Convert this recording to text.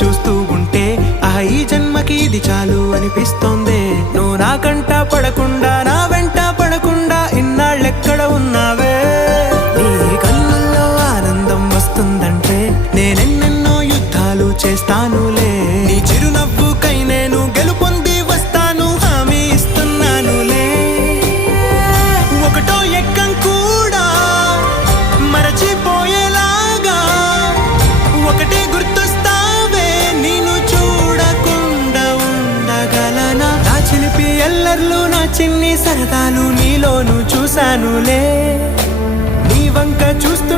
చూస్తూ ఉంటే ఈ జన్మకి ఇది చాలు అనిపిస్తోంది. నువ్వు నా కంట పడకుండా నా వెంట పడకుండా ఇన్నాళ్ళెక్కడ ఉన్నావే? నీ కళ్ళల్లో ఆనందం వస్తుందంటే నేనెన్నెన్నో యుద్ధాలు చేస్తానులే. నీ చిరునవ్వుకై నేను గెలుపొంది వస్తాను, హామీ ఇస్తున్నానులే. ఒకటో ఎక్కం కూడా మరచిపోయేలాగా ఒకటే గుర్తొస్తావే, నేను చూడకుండా ఉండగలనా? నా చిలిపి ఎల్లర్లు నా చిన్ని సరదాలు నీలోను చూశానులే. నీ వంక చూస్తూ